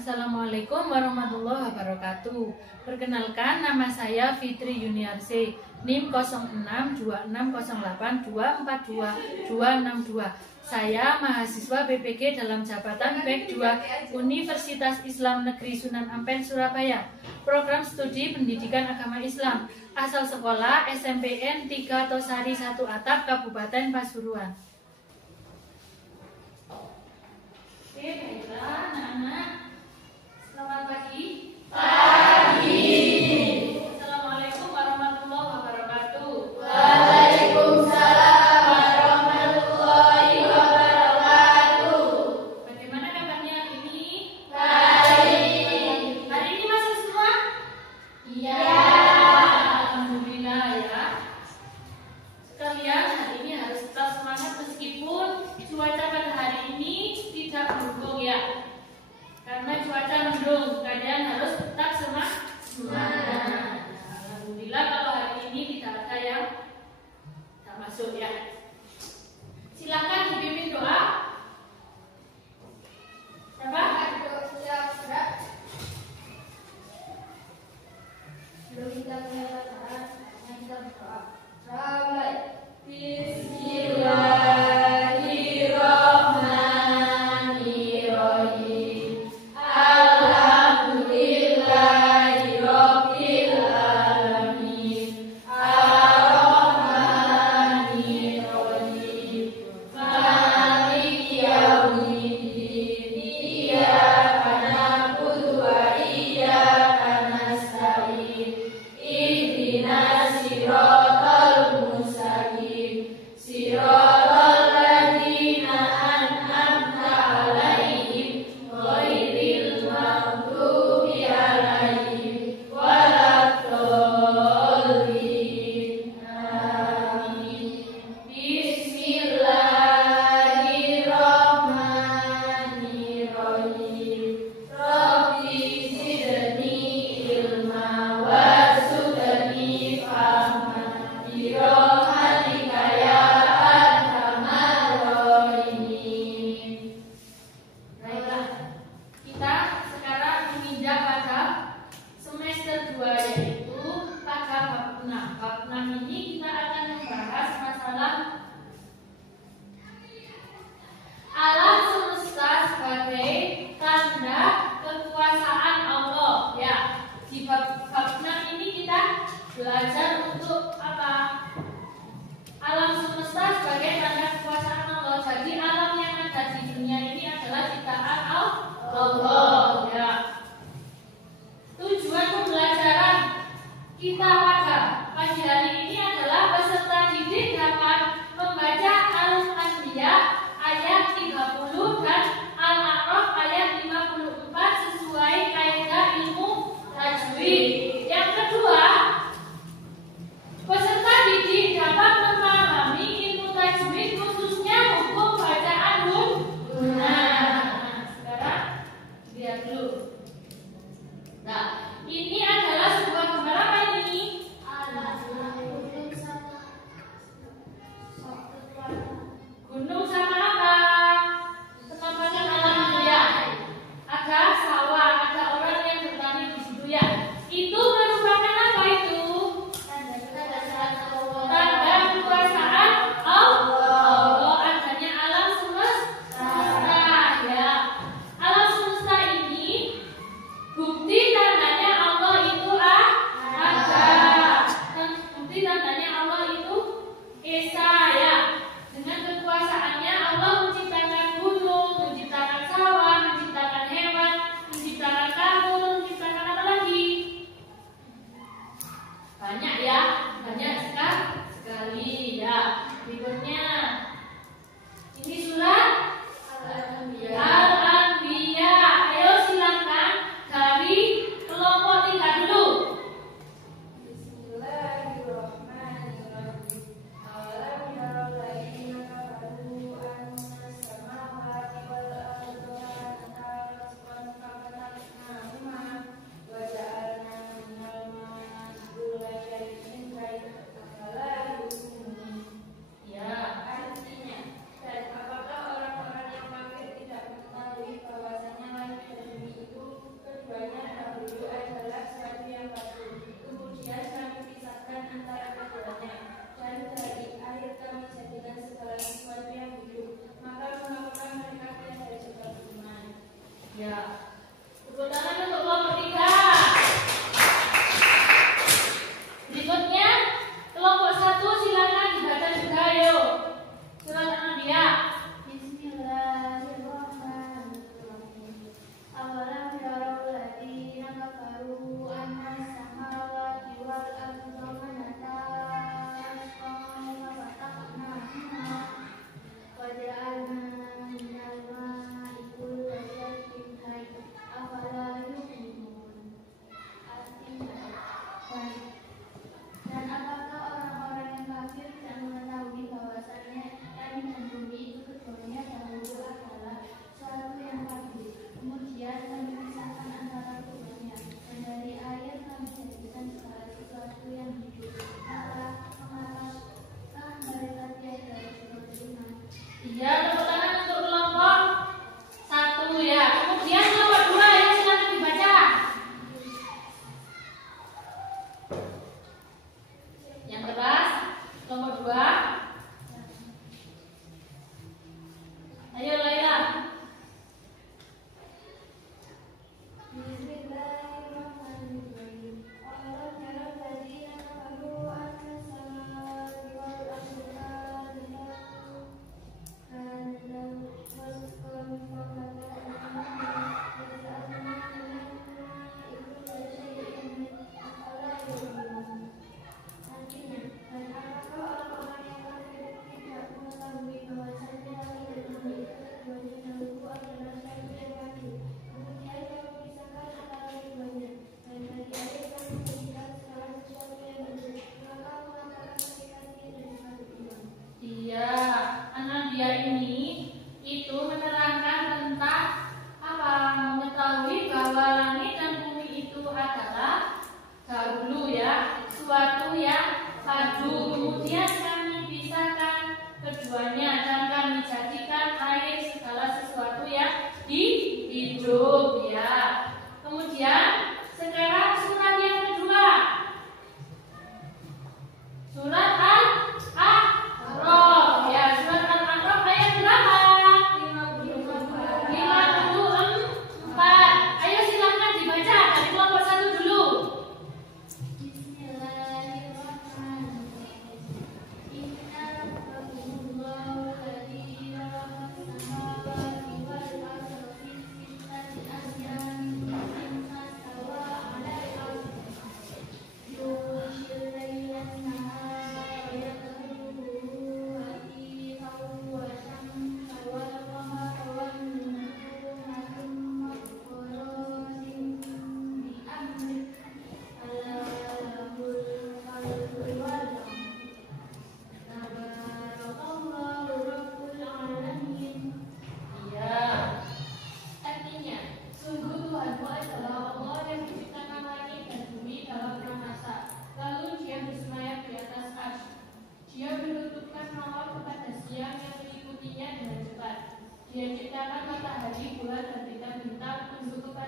Assalamualaikum warahmatullahi wabarakatuh. Perkenalkan, nama saya Fitri Yuniarse, NIM 062608242262. Saya mahasiswa BPG dalam jabatan BEK 2 Universitas Islam Negeri Sunan Ampel, Surabaya. Program studi pendidikan agama Islam. Asal sekolah SMPN 3 Tosari 1 Atap, Kabupaten Pasuruan. Oke, baiklah anak-anak. Selamat pagi. Pagi. Assalamualaikum warahmatullahi wabarakatuh. Waalaikumsalam warahmatullahi wabarakatuh. Bagaimana kabarnya hari ini? Baik. Hari ini masuk semua? Iya. Alhamdulillah ya. Sekalian hari ini harus tetap semangat meskipun cuaca pada hari ini tidak mendukung ya. Karena cuaca mendung, kalian harus tetap semangat. Alhamdulillah kalau hari ini tidak ada yang tak masuk ya. Silakan dipimpin doa. Siapa? Sebelum kita mulai kita berdoa. Bismillahirrahmanirrahim. Alhamdulillahirabbil alamin. Ar-Rahmanirrahim. Maliki yaumiddin. Iyyaka na'budu wa iyyaka nasta'in. Ihdinas siratal mustaqim. Siratal ladzina an'amta 'alaihim ghairil maghdubi 'alaihim waladdallin. Amin. Bismillahirrahmanirrahim. Rabbi zidni ilma warzuqni fahma birahmatika ya arhamar rahimin. Baiklah, kita sekarang menginjak pada semester 2 yaitu pada bab 6. Bab 6 ini kita akan membahas masalah alam semesta sebagai tanda kekuasaan Allah. Ya, di bab 6 ini kita belajar untuk apa? Alam semesta sebagai tanda kekuasaan Allah. Jadi alam yang ada di dunia ini adalah ciptaan Allah. Ya. Tujuan pembelajaran kita pada pagi hari ini adalah peserta didik dapat membaca Al-Anbiya ayat 30 dan Al-A'raf ayat 54 sesuai kaidah ilmu tajwid. Yang kedua, peserta didik dapat memahami ilmu tajwid khususnya hukum bacaan gunah. Sekarang lihat dulu. Nah, ini adalah sebuah gambar apa ini? Gunung sama apa? Penampakan alam ya. Ada sawah, ada orang yang bertani di situ ya. Itu merupakan apa itu? Tanda kekuasaan Allah. Adanya alam semesta ya. Alam semesta ini bukti tandanya Allah itu ada. Dan bukti tandanya Allah itu Esa ya. Dengan kekuasaannya Allah menciptakan gunung, menciptakan sawah, menciptakan hewan, menciptakan kabut, menciptakan apa lagi? Banyak ya, banyak sekali ya. Berikutnya, ini surat Al-Anbiya. Ayo silakan dari kelompok 3 dulu. Bismillahirrahmanirrahim. Alam yarau ladzina kafaru annas samawati wal arda kanata rasqan fafataqnahuma wa ja'alna minal ma'i kulla shay'in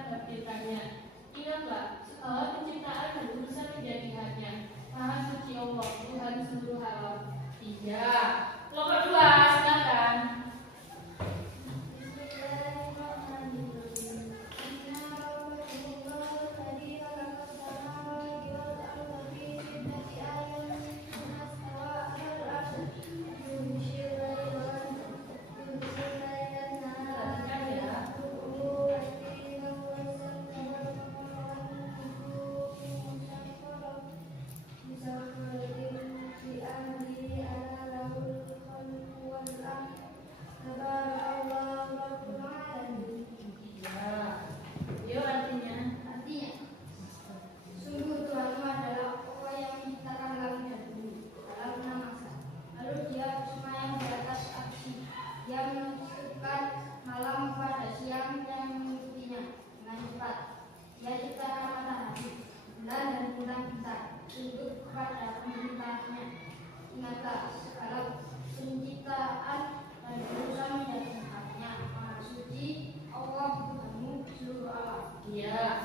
mentadbirkannya. Ingatlah, segala penciptaan dan urusan kejadiannya. Maha suci Allah, Tuhan seluruh alam. 3. Kelompok 2, silakan.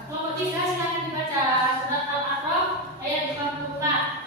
Kelompok 3, silakan dibaca surat Al-A'raf ayat 54.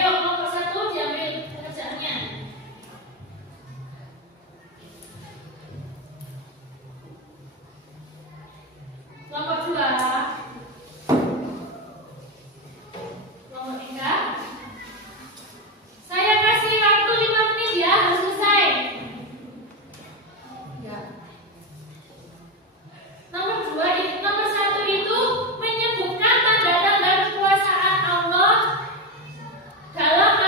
Ayo, nomor 1 diambil pekerjaannya. Nomor 2. Nomor 3. Saya kasih waktu 5 menit ya, harus selesai. Ya. Nomor 1 itu menyebutkan tanda-tanda kekuasaan Allah dalam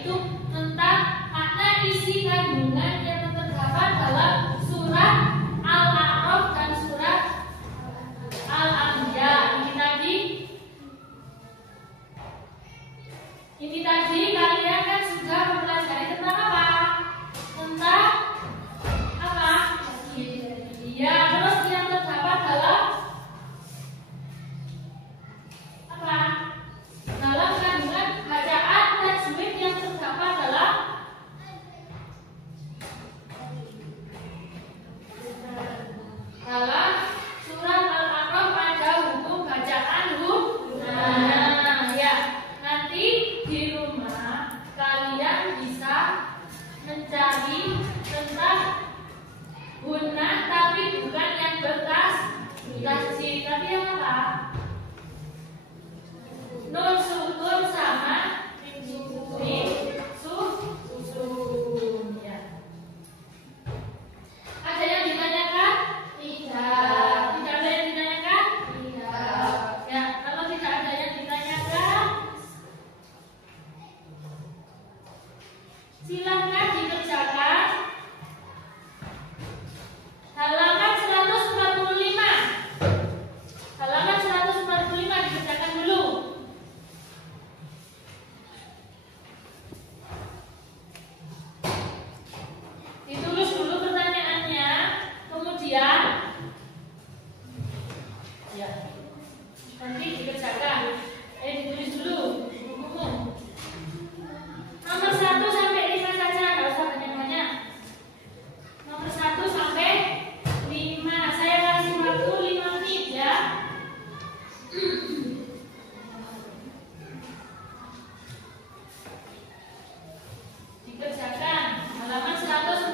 yaitu tentang makna isi kandungan yang terdapat dalam surat Al-A'raf dan surat Al-Anbiya. Ini tadi kalian kan sudah mempelajari tentang apa? Tentang apa? Ya, terus yang terdapat dalam apa? Dalam kandungan bacaan tajwid yang terdapat dalam surat Al-A'raf ada hukum bacaan Nah, ya. Nanti di rumah kalian bisa mencari tentang guna, tapi bukan yang bertasjid, tapi yang apa? Nun sukun sama mim susun. Ya. Ada yang ditanyakan? Tidak. Tidak ada yang ditanyakan? Tidak. Ya, kalau tidak ada yang ditanyakan, silahkan dikerjakan. Halaman 145. Halaman 145 dikerjakan dulu. Ditulis dulu pertanyaannya, kemudian ya, nanti dikerjakan. Ditulis dulu bukumu. Nomor 1 sampai 5 saja, nggak usah banyak-banyak. Nomor 1 sampai 5. Saya kasih waktu 5 menit ya. Dikerjakan. Halaman 145.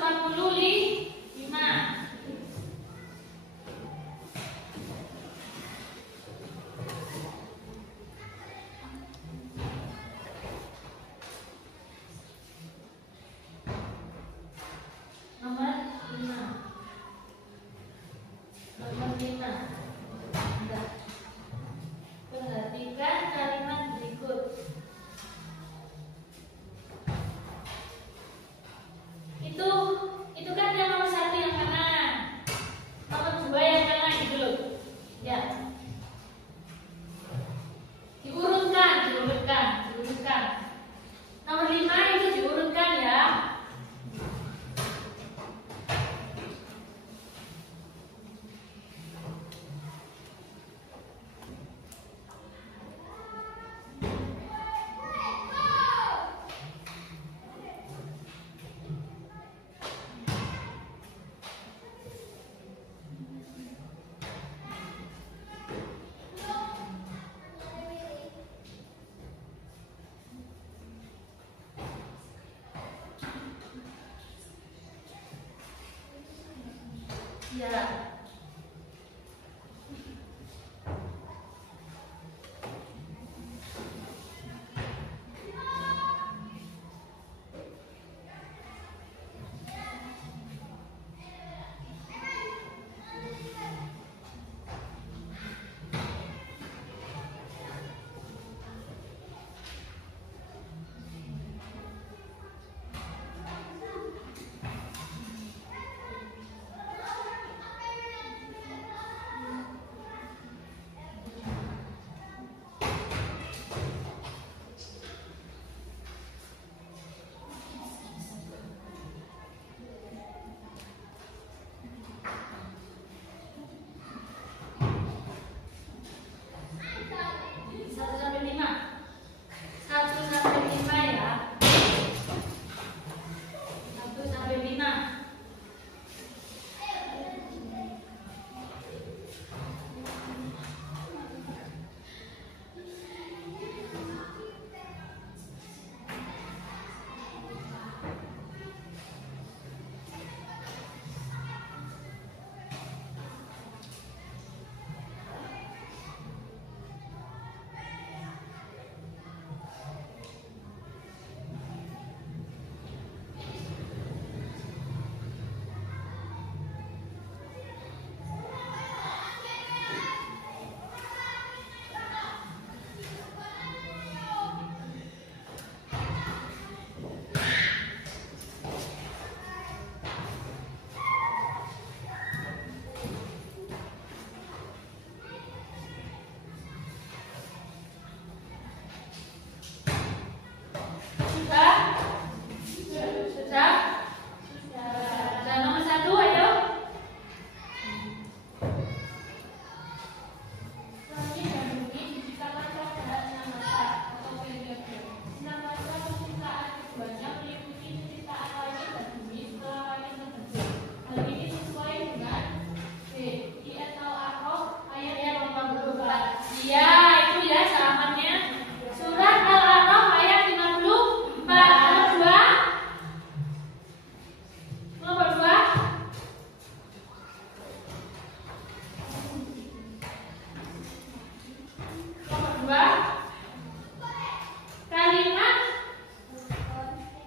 Nomor 5. Nomor 5. Enggak. Perhatikan kalimat berikut. Itu kan yang nomor 1 yang kanan. Nomor 2 yang kanan gitu loh. Ya. Diurutkan. Nomor 5 itu diurutkan ya. Ya.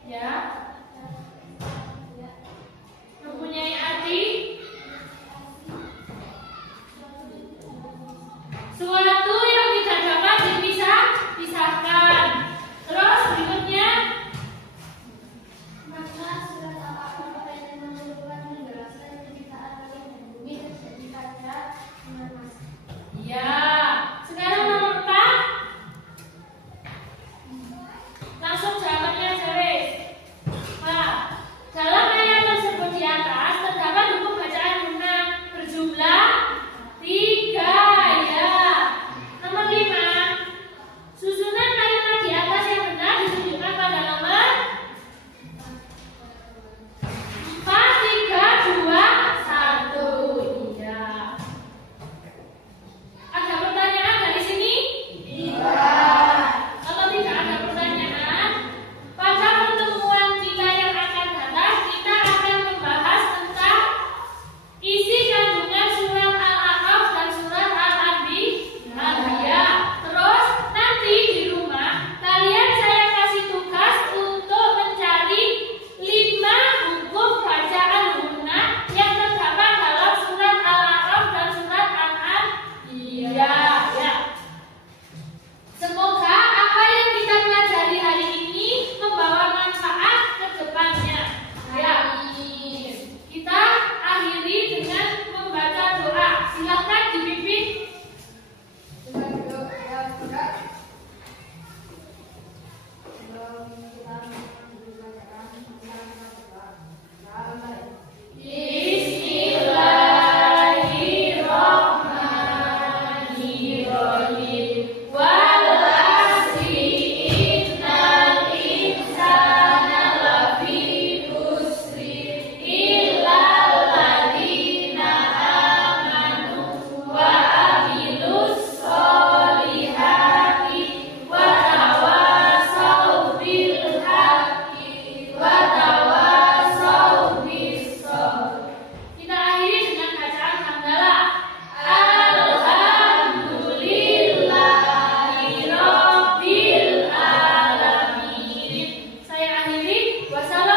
Ya. Mempunyai arti suatu yang tidak dapat dipisahkan. Terus berikutnya, Maka surat Al-A'raf ayat 60 menjelaskan penciptaan langit dan bumi terjadi pada bulan masa. ya. Sekarang nomor 4. Langsung jawabannya Ceres. Pak, dalam ayat tersebut di atas terdapat buku bacaan guna berjumlah 3, ya. Nomor 5. Susunan kalimat di atas yang benar ditunjukkan pada nomor 4, 3, 2, 1. Iya. Ada pertanyaan dari sini? Kalau tidak ada pertanyaan, pada pertemuan kita yang akan datang, kita akan membahas tentang isi kandungan surat Al-A'raf dan surat Al-Anbiya. Terus nanti di rumah kalian saya kasih tugas untuk mencari 5 hukum bacaan guna yang terdapat dalam surat Al-A'raf dan surat Al-Anbiya. Ya. Semoga apa yang kita pelajari hari ini membawa manfaat ke depannya. Ya. Kita akhiri dengan membaca doa. Silakan dipimpin. Dengan doa juga sebelum kita membacaan Bismillahirrahmanirrahim. Wal asri innal insana lafi khusri illa alladziina amanu wa amilus sholihati wa tawassaw bil haqqi wa tawassaw bis sabr. Kita akhiri dengan bacaan hamdalah. Alhamdulillahi Rabbil Alamin. Saya akhiri. Wassalamualaikum